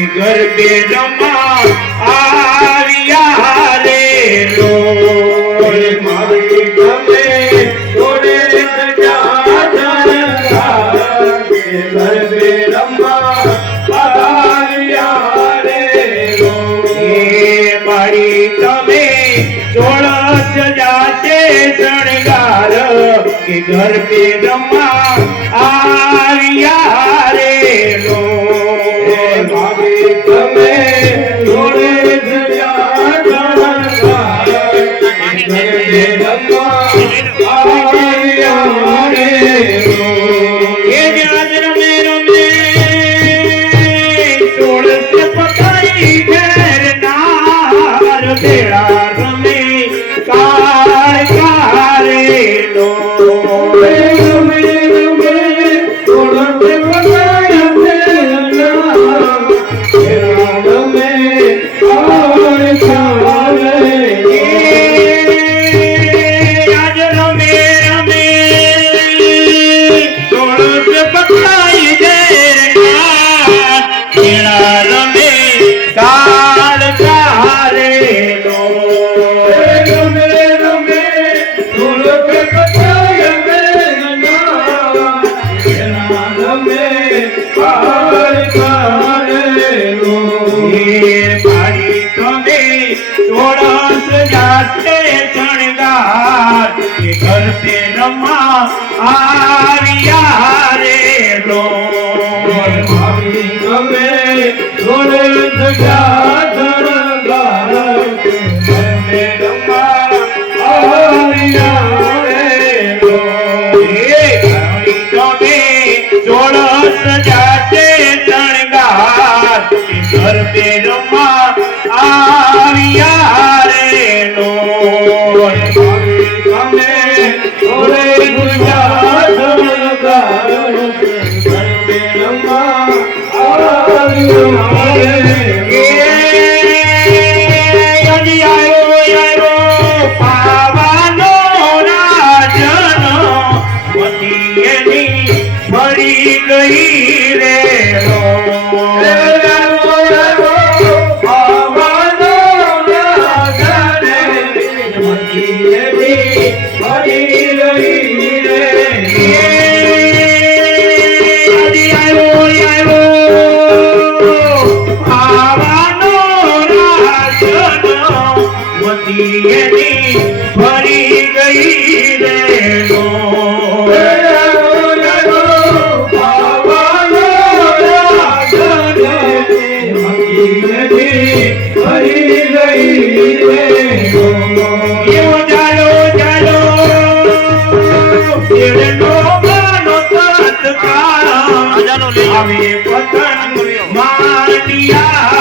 ની ગરબે રમા આવ્યા રે લો મારી ગમે થોડે ગરબે રમા આવ્યા રે લો મારી તમે જોડા સજા છે શણગાર. કે ગરબે રમા करते रमा आरिया रे लो भाभी कमे थोड़े जगह આવે પતંગ મારડિયા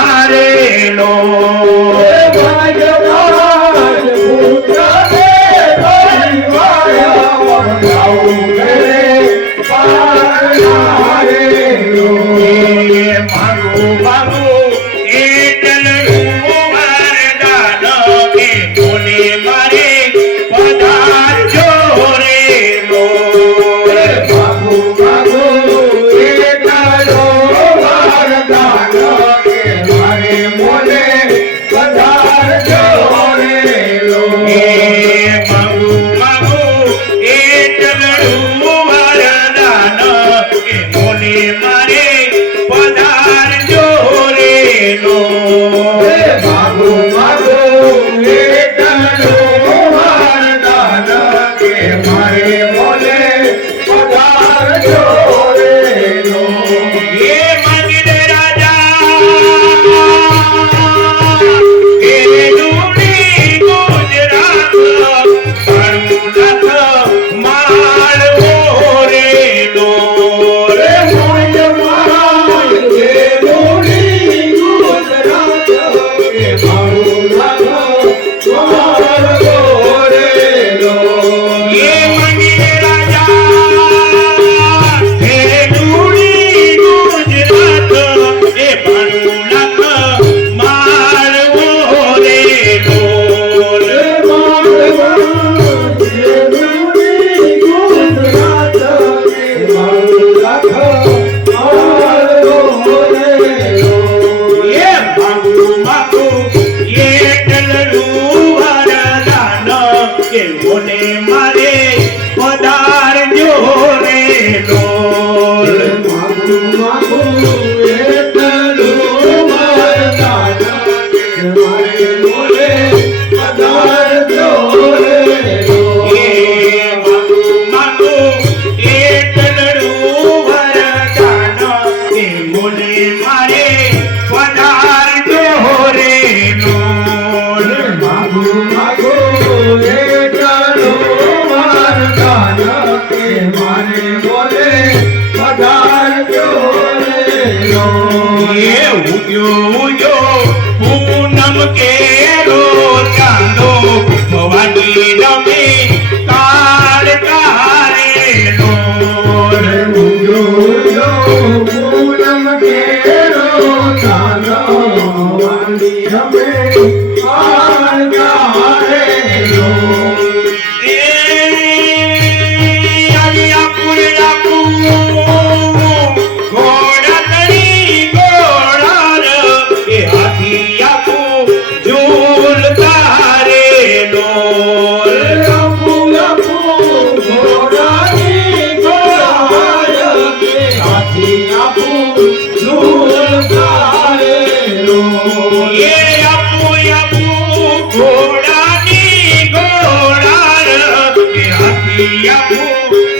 પારણા એ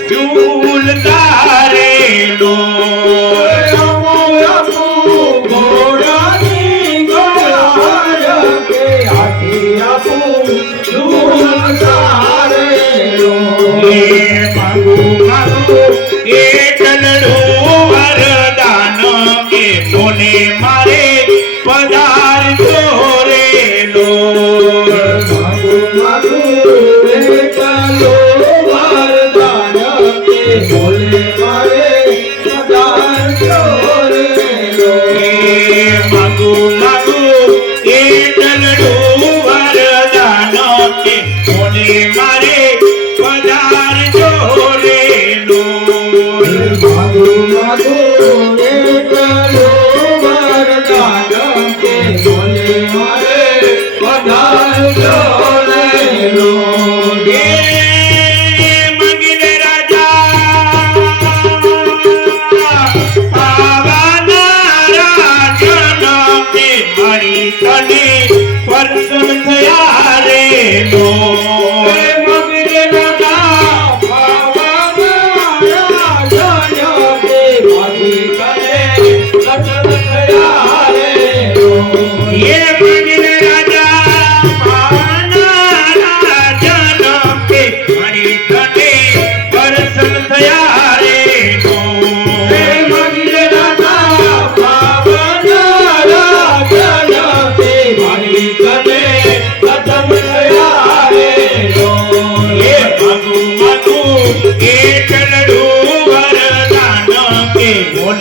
ઝૂલ તારે ડોલ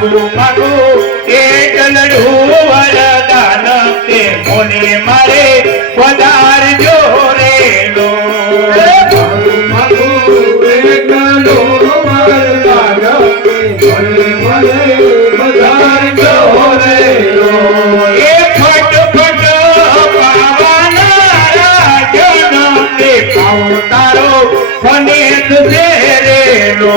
માંગું માંગું એક લડું વરદાન તે કોને મારે પધાર જો રે લો. પધાર જો રે ફટ ફટ પાવાના રાજન તે તારો ફને રે લો.